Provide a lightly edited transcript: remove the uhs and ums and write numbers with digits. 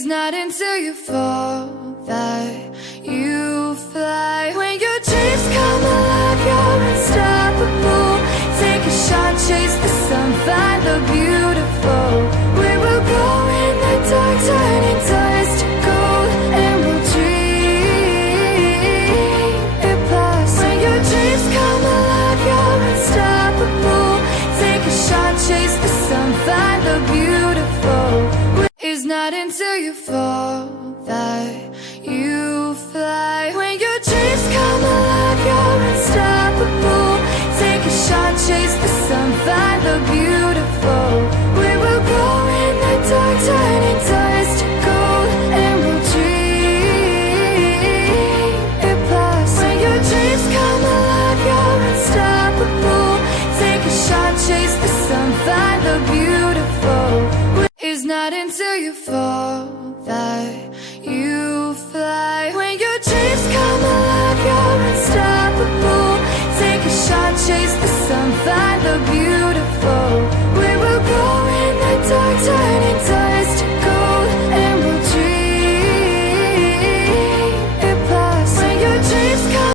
It's not until you fall that you fly. When your dreams come alive, you're unstoppable. Take a shot, chase the sun, find the beautiful. We will go in the dark, turning dust to gold, and we'll dream it past. When your dreams come alive, you're unstoppable. Take a shot, chase the sun, find the beautiful. It's not until you fall that